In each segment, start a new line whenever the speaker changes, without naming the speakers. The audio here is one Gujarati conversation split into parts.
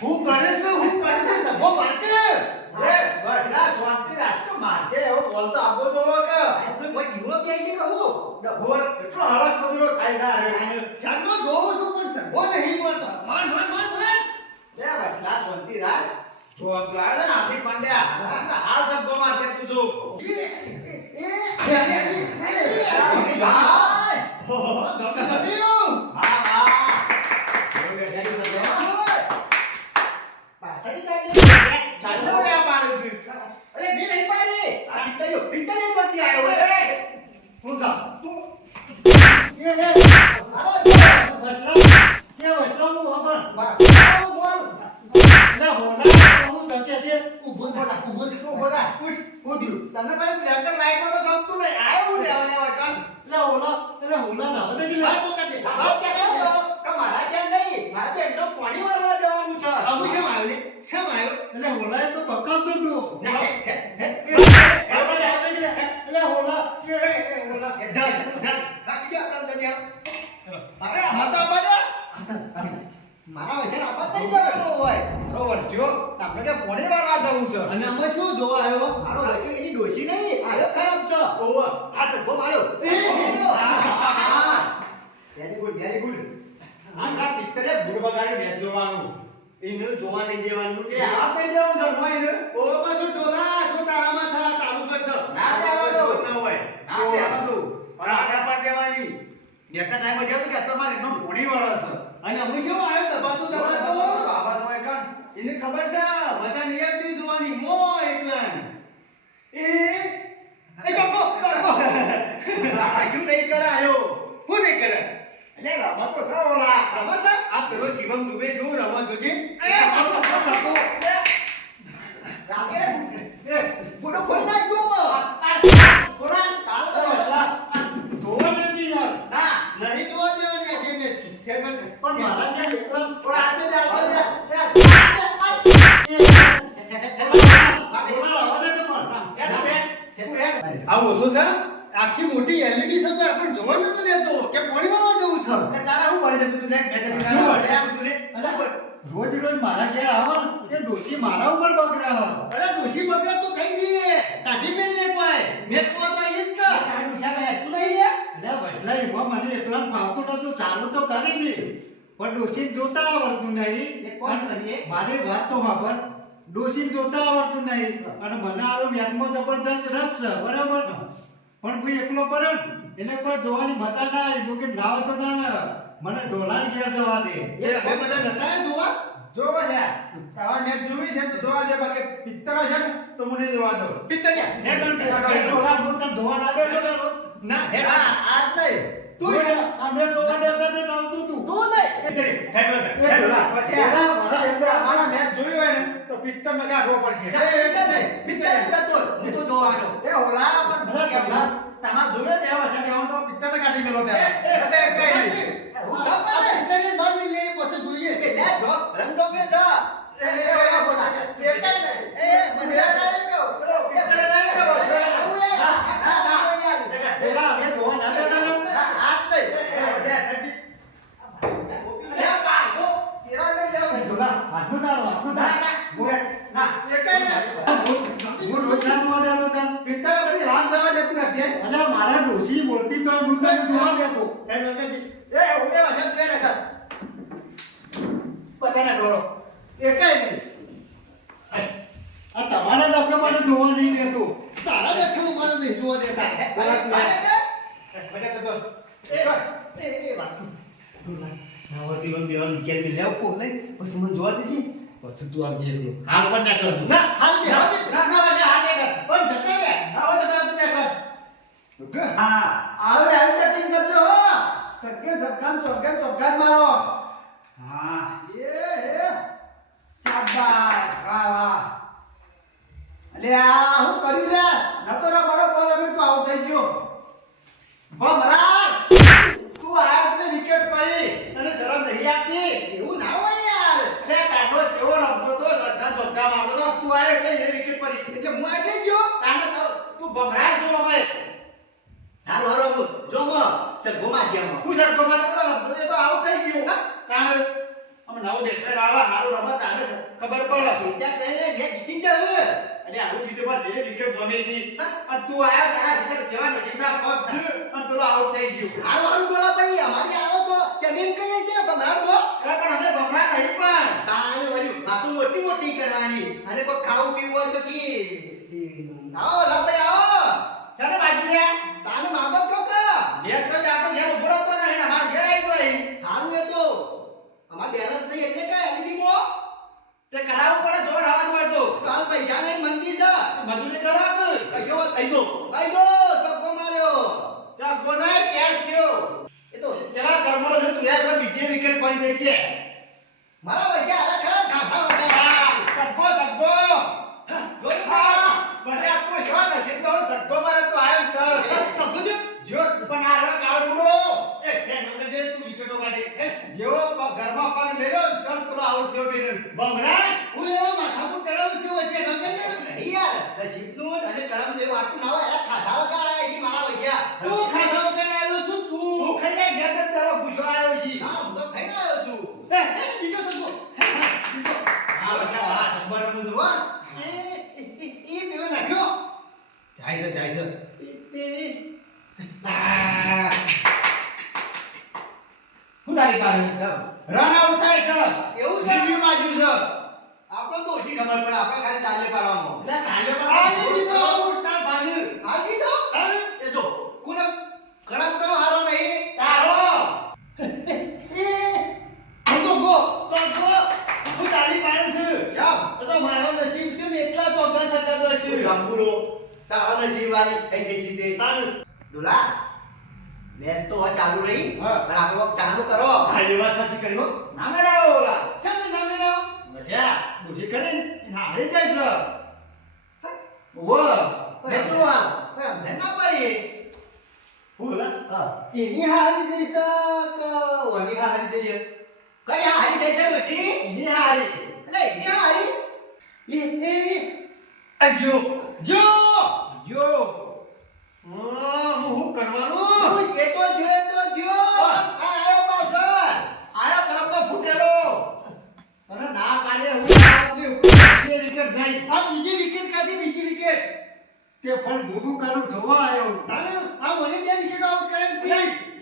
હું કરે છે હું કરે છે સભો માટે
એ શાંતિ રાખ કે મારશે એવો બોલતો આપો છો કે
તું કોઈ દીવો ક્યાંય નહીં કહું
ડભોર કેટલો હળક મધુરો છે હારે હારે.
સાંડો જોઉં છું પણ સભો નહીં મળતો માન માન માન માન
એ બઠલા શાંતિ રાખ જો આમ તો છે ને હાથી પાંડ્યા હાલ શબ્દો મારશે તું જો
ભાઈ હો ગમે ગમ્યું
હા હા હવે બેઠાડી તો જો.
પાછળની તારી
ચાલો રે આ પાડે છે
અરે બે નહીં પાડી
આ પિંટરિયો પિંટરિયો ક્યાંથી આવ્યો હોય? એ, હું સામ તું
એ એ આવો વટલા કે વટલાનું વાપર
આવો બોલ
ના હોલા હું સકે છે
ઊભો થા થા
ઉઠ
હું
તને ભાઈ બ્લેક એન્ડ વ્હાઈટમાં તો ગમતું નહીં આવ્યું લેવા લેવા કામ
એટલે હોલા એટલે હોલા ના હવે દી લાઈ પકડ દે
આ ગયો? કે મારા ત્યાં નહીં મારા તો એટલો પાણી વાળવા જવાનું છે
અબુ છે આવ્યો છે આવ્યો એટલે હોલાએ તો બકાવતો તું
હે, હે, હે.
એટલે હોલા હોલા જા જા
રાખી દે તો દરિયા
અરે હાથ આમાં તો- મારા વચન આપત થઈ જવાનો જવાનું હોય.
બરોબર જો આપણે કે પોણી વારવા જવું છે.
અને અમે શું જોવા આવ્યો?
મારો વચન એની ડોશી નહીં આરે ખરાબ છે.
ઓહો.
આ સગો માર્યો વેરી ગુડ વેરી ગુડ
આખા પિક્ચરે ગુડ બગાડી મેચ જોવાનું.
એને જોવા નહીં દેવાનું
કે આ કઈ જવું ઘરમાં એને?
ઓ પાછું ટોલા જો તારામાં થા તારું કરશે
ના દેવા દો ના હોય
ના દેવા દો.
પણ આગળ પર દેવાની બેટા ટાઈમ હજાર તો કે તમારે એમાં પોણી વાળો છે.
અને હું શું આવ્યો દબાતું
તો
દબાતું
આવા સમય કણ
એને ખબર છે? બધા નિયમથી જોવાની મો એટલે એ? એ ચોકો ચોકો
આયુ નહીં કરાયો.
હું નહીં કરે
એટલે રમતો છે ઓલા.
છે આ પેલો શિવમ દુબે શું રમત જોજી. એ ચોકો ચોકો
રાગે એ ફોટો ખોલી નાખજો
કોરા તાલ તો બસલા જોવા નથી યાર ના નહીં જોવા દેવાની આજે મેચ છે પણ મારા ત્યાં એકલા
પણ આજે બે આજે
છે આખી મોટી એલઈડી છે તો આપણે જોવા નતો દેતો. કે પાણી વાળવા જવું છે?
તારા હું પડી તું લે બે
શું
તારા
વળે?
તું લે.
રોજ રોજ મારા ઘેર આવો એ ડોશી મારા ઉપર બગરા. અરે ડોશી બગરા તો કઈ દઈએ કાઢી મેલ લે પાય મેં તો તો એ જ કર
તારું ગયા તું નહીં લે?
એટલે વૈલા એવો મને એકલા ફાવતું તો ચાલુ તો કરી ને પણ ડોશી જોતા આવડતું નહીં.
કોણ કરીએ?
મારી વાત તો સાંભળ. ડોશી જોતા આવડતું નહીં. અને મને આરો મેથમાં જબરજસ્ત રસ છે બરાબર? પણ હું એકલો પડ્યો ને એને કોઈ જોવાની મજા ના આવી. જો કે ના તો ના મને ઢોલાન ઘેર જવા દે.
એ હવે બધા નતા જોવા? જોવા છે. તારા મેચ જોવી છે તો જોવા દે. બાકી પિત્તર છે તો મને જોવા દો
પિત્તર છે હેડ ઢોલાણ હું તને ધોવા ના દે એટલે ના હેડ
આજ નહીં.
તું અમે ધોવા દેતા તે ચાલતું તું
તું નહીં
પછી મારા મેચ જોયું હોય ને તો પિત્તર ને કાઢવો પડશે
ના, એટલે નહીં. પિત્તર નહીં કરતો. હું તો જોવાનો.
એ ઓલા પણ
અલા, ઢોલા.
તમાર જોયો બે વર્ષે બે તો પિત્તર ને કાઢી મેલો બે
એ, એ,
એ કઈ નહીં.
હું તો ને.
પિત્તર ને નોન મિલે પછી જોઈએ
કે લે, જો, રંગો કે જા
એ, ઓલા બોલા.
એ કઈ નહીં. એ, મને યાદ આવી એ પિત્તર નહીં કરવો. આવું એ.
ના, ના, ના.
એ.
પેલા અમે ધોવા ના દેતા ને
આજ નહીં. એ, એ,
લે, પાછો. પેલા નહીં લેવાનું.
ઢોલા હાથનું તારો હાથનું
ના,
તારો
ના, ના, એ કઈ નહીં.
હું રોજ ના ધોવા દેતો તને
પિત્તર બધી વાત જવા દેતું નથી
અલ્યા મારા ડોશી બોલતી તો હું તને જોવા દેતો
એ લોકોજી, એ ઉમે વસે તું એને કર. બધાને ઢોળો. એ કઈ નહીં.
આ તમારા દફે મને જોવા નહીં દેતો તારા દફે દેતા
તું
અરે,
એને. તો એ કર. એ, એ વાત.
નાવતી વન બેવન વિકેટ લેવ ફોન લઈ પછી મને જોવા દેજે પછી તું આવજે એકલો હાલ પણ ના કરતું
ના હાલ બે
ના, ના, ના, વસે હાથ એ કર.
પણ જતે રે
આવો તો તું એ કર.
ઓકે
હા, કરજો ચોગ્ગે ચોગ્ગા મારો. હા, એ, એ. શાબાશ, વાહ, વાહ. અલ્યા, હું કર્યું લે? નતો તું out થઈ ગયો. ભમરાડ! તું આ એટલે વિકેટ પડી. તને શરમ નહીં આવતી?
એવું ના હોય યાર
અરે, તારો જેવો રમતો તો, સદ્ધા ધોકા મારતો તો, આ એટલે એ વિકેટ પડી.
એટલે હું જ ગયો
તાને તો તું ભમરાડ શું રમાય?
હાલ હરો જો મો સગો માં છે
હું મારે પેલો રમતો તો આઉટ થઈ ગયો તાણે અમે નવો બેટ્સમેન આવા હારું રમત તારે ખબર પડે
ત્યાં કહીને મેચ જીતી જાય
અને આવું કીધું પણ જેને વિકેટ જમી હતી અને તું આયા તારા શિખર જેવા નસીબના પગ છે. પણ પેલો આઉટ થઈ ગયો.
હારું હારું બોલા ભાઈ અમારી આવો તો. જમીન કહીએ છે ભમરાડ છો?
પણ અમે ભમરા નહીં પણ.
તારે વળી વાતો મોટી મોટી કરવાની. અને કોઈ ખાવું પીવું હોય તો કી? આવો લા ભાઈ આવો.
ચાલે બાજુ રે
તાને માગો તો કા?
મેચમાં આપણો ઘેર ઊભો હતો ને એના માર ઘેર આવી ગયો
હારું એ તો. અમાર બેલેન્સ નહીં એટલે મો
તે કરાવવું પડે જોર આવવાનું હોય તો.
તો હાલ પૈસા નહીં મંદિર જા
મજૂરી કરાવ
કયો થઈ ગયો ચોક્કો માર્યો.
ચાલ કોનાય કેશ થયો.
એ તો
જરા કરમોડો છે તું યાર બીજી વિકેટ પડી થઈ કે.
મારા પૈસા આલા
બમરા થયો બીરન બમણા હું એવો માથાકૂટ કરાવું છું વચ્ચે ગંગન
નહીં યાર નસીબનું અને કરમ દેવ આટલું ના હોય એલા ખાતા વગર આયા છે મારા પૈસા
તું ખાધા વગર આવ્યો છું તું તું ખાઈ જાય ઘેર તને તારો પૂછવા આવ્યો છે
હા હું તો ખાઈને આવ્યો છું
એ, એ, બીજો સબ્બો બીજો હા બટા હા જબ્બર રમું છું હો એ એ, એ, એ પેલો નાખ્યો જાય છે જાય છે એ, એ, આ. શું તારી. રન આઉટ થાય છે.
એવું છે?
બીજી બાજુ છે
આપણને તો ઓછી ખબર પડે આપણે ખાલી તાલે
આ આઉટ તાર અરે.
એ જો કોને કરમ કરો હારો નહીં.
તારો. એ તો ગો. તો ગો. હું તારી પાસે છે. એ તો મારો નસીબ છે ને એટલા છક્કા તો છે
ગંભુરો તારા નસીબ વાળી થઈ ગઈ છે તે. ડોલા. મેચ તો ચાલુ રહી.
હા.
પણ આપણે ચાલુ કરો.
હા એ વાત સાચી કરી હો. નામે લાવો ઓલા. શેમ નામે લાવો બસ્યા બુઢી કરે ને. એના હારી જાય છે. વો
એટલું આ અમને ના પડી.
ઓલા
હા.
એની હારી જઈ છે કે ઓની હારી જઈ છે?
કઈ હારી દે છે પછી?
એની હારી.
એટલે એની હારી?
એ એ અજો જો જો હા હું શું કરવાનું
તું એ તો જો એ તો જો
હા.
આ આયો
આયા તરફ તો ફૂટેલો? અને ના પાડે હું બીજી વિકેટ જાય. આ બીજી વિકેટ કાઢી બીજી વિકેટ
તે પણ હું કરું જોવા આવ્યો
આ મને બે વિકેટ આઉટ કરે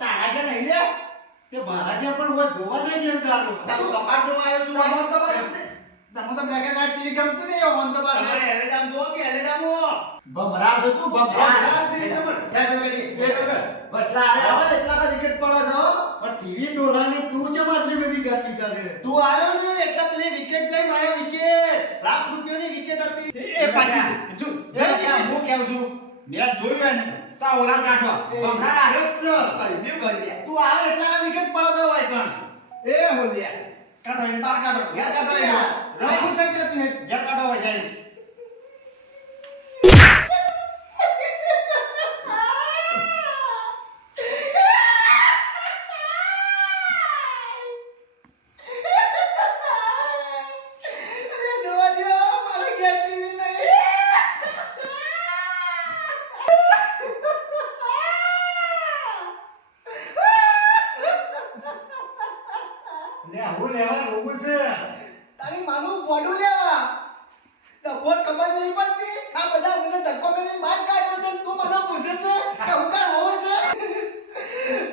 તારા કે નહીં લે
તે મારા કે પણ હું જોવા નહીં જેમ તારું
તારું કપાટ જોવા આવ્યો છું
તમે તો
ભાઈ.
તમે તો બ્રેકેટ કાઢતી ગમતી નહીં મન તો પાસે અરે એલેડામ જો કે એલેડામ બમરા છે તું બમરા છે એ બેબી એ અરે હવે એટલા કા વિકેટ પડે છે
પણ ટીવી ડોલાને તું છે આટલી બધી ગરમી કરે?
તું આવ્યો ને એટલા પેલી વિકેટ લઈ મારે વિકેટ. લાખ રૂપિયાની વિકેટ હતી. એ પાછી જો
હું કેવું છું?
મેં જોયું એને. તા ઓલા કાઢો બમરા આવ્યો જ છે.
કરી દેવ કરી દે.
તું આવ્યો એટલા કા વિકેટ પડે છે હોય પણ. એ હોલિયા. કાઢો એ બાર કાઢો.
યાર કાઢો એ.
રાખું. થઈ જતું ઘેર કાઢો હોય જાય
અરે જોવા જો મારે ઘેર ટીવી નહીં
ને હું લેવા રોવું છે
તારી માનું બોડું લેવા ડબ્બો ખબર નહીં પડતી આ બધા મને ધક્કો મેને માર કાઢ્યો છે ને તું મને પૂછે છે કે હું કાં રોવું છે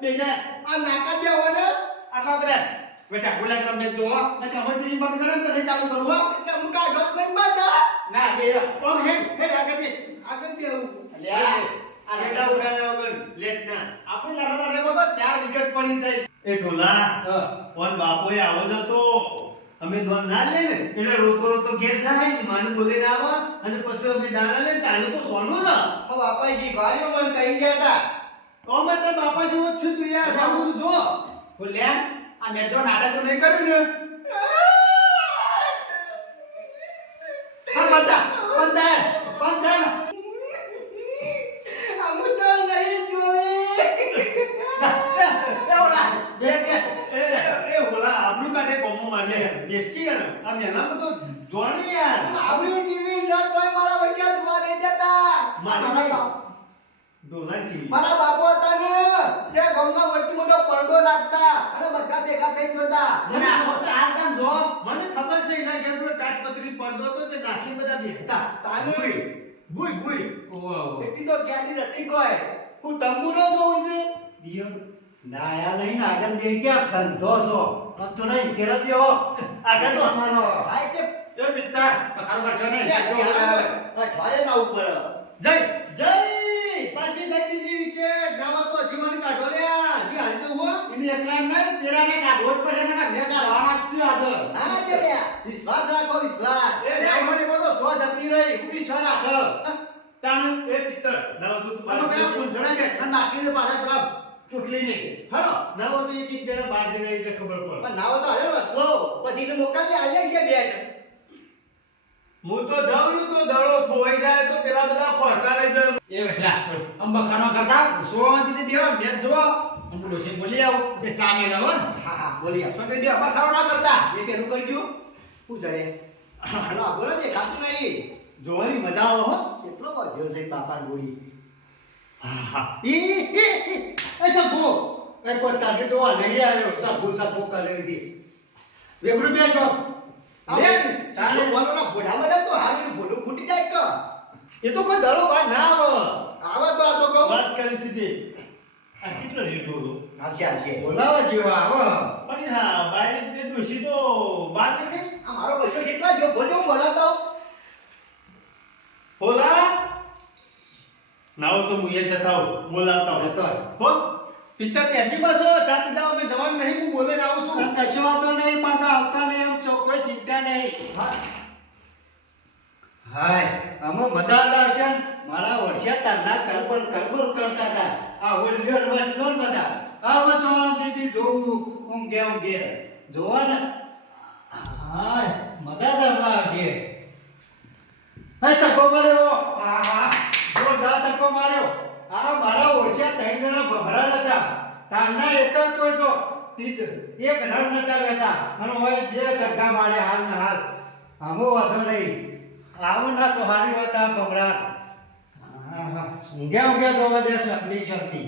ને પડે આ તને કાઢ્યો હોત ને તો આટલા કરો
બે બે જા બે
જ
ને બે જા બે જા બે જા
નાકા
વેચા બોલા કરમ બે જો ને કમરથી બંધ કરે તો ચાલુ કરું હો
એટલે હું કાઢો જ નહીં બાજા
ના બે ઓ હે હે આગળ બે
આગળ દેવું
લ્યા આ રેડા ઉડાડ્યા વગર લેટ ના આપણે લાડા રેવો તો ચાર વિકેટ પડી જાય એ ઢોલા કોણ બાપોએ આવો જ હતો અમે દોન ના લે ને એટલે રોતો રોતો ઘેર જાય માન બોલે ના આવા અને પછી અમે દાણા લે તાનું તો સોનું ના
હવે બાપાજી ભાઈઓ મને કહી ગયા હતા
તો અમે તો બાપા જેવો જ છું તું યાર સામું જો. બોલ્યા આ મેં જો નાટક તો નહીં કર્યું ને? મારે.
બાપ-
ડોલા ટીવી
મારા બાપુ હતા ને તે ગમનો મોટી મોટો પડદો નાખતા અને બધા ભેગા થઈ જોતા.
મને આ આ કામ જો મને ખબર છે એના ઘેર પેલો તાટપત્રી પડદો તો તે નાખી બધા બેહતા.
તાને?
ગુઈ ભૂઈ ભૂઈ. ઓહો
એટલી તો ગેડી નથી કોઈ. હું તંબુરો જોઉં છું.
દિયો નાયા નહીં આગળ બે ગયા ગંધો છો. તો નહીં કેરા બેહો. આગળ તો અમારો
આ તે
એ મિત્તા પખારો કરજો ને
અઠવાડે ના ઉપર.
જય જય પાછી જઈ દીધી વિકેટ નવા તો જીવન કાઢો લ્યા જી હાલતો હો
એને નહીં પેલાને કાઢવો જ પડે ને મેં કાઢવાના જ છે આજે.
હા રે રે વિશ્વાસ રાખો વિશ્વાસ.
એ ડાયમંડ એમાં તો સો જતી રહી. ઊભી છો રાખ. તાણ એ પિત્તર નવા તો તું
અને પેલા
બાર
પૂંછડા બેઠા નાખી દે પાછા પેલા ચૂંટલી નહીં
હલો નવા તો એક એક જણા બાર જણા એટલે ખબર પડે.
પણ નાવો તો હરે વસલો પછી એને મોકલી આલ્યા છે બેટ
હું તો જાઉં છું તો દડો ખોવાઈ જાય તો પેલા બધા ફરતા રહી જાય
એ અંબખાનો કરતા? સોવાંતીથી બેહો મેચ જોવો અને ડોશી બોલી આવું. કે ચા મેં લાવો ને.
હા હા બોલી આપ
સોતે બે અંબખાનો ના કરતા.
એ પેલું કરજો શું જરે હાલો આ બોલો દેખાતું નહીં
જોવાની મજા આવો હો.
કેટલો વધ્યો છે પાપા ગોળી
હા ઈ એ એ સબો એ કોઈ તાકે જોવા નહીં આવ્યો. સબો સબો કરે દી રૂપિયા છો. લે તારે?
બોલો ના ભોડામાં તો હાલ ભોડું ફૂટી જાય તો.
એ તો કોઈ દડો બહાર ના આવે.
આવા તો આ તો કહું.
વાત કરી સીધી. આ કેટલો રેટ હતો
આવશે આવશે.
બોલાવા જેવા આવો
પણ હા બાય તે ડોશી તો બાર નથી
આ મારો બસો કેટલા જો બોલો હું બોલાવતો હોઉં.
હોલા નાવો તો જતા હો બોલાવતા હો
જતો હોય.
હો. પિત્તર પેજી બસો ચા પીતા વગર જવાનું નહીં હું બોલે આવું છું.
કશો વાંધો નહીં પાછા આવતા નહીં એમ છો કોઈ ચિંતા નહીં. હાય આમાં બધા દર્શન મારા વર્ષે તારના કરબલ કરબલ કરતા હતા. આ વસલો લોન બધા આ વસવા દીદી જોવું ઊંઘે ઊંઘે. જોવા ને. હા, મજા જ આવશે હે સકો માર્યો. હા હા જોરદાર સકો માર્યો. આ મારા વર્ષે ત્રણ જણા ભભરા હતા. તારના એક જ કોઈ તો, તીજ એક રન નતા લેતા. અને હોય બે સગ્ગા મારે હાલ ને હાલ. આમો વાંધો નહીં. આવો ના તો હારી વાત આ ભભરા ઊંઘ્યા ઊંઘ્યા જોવા દે શક્તિ શક્તિ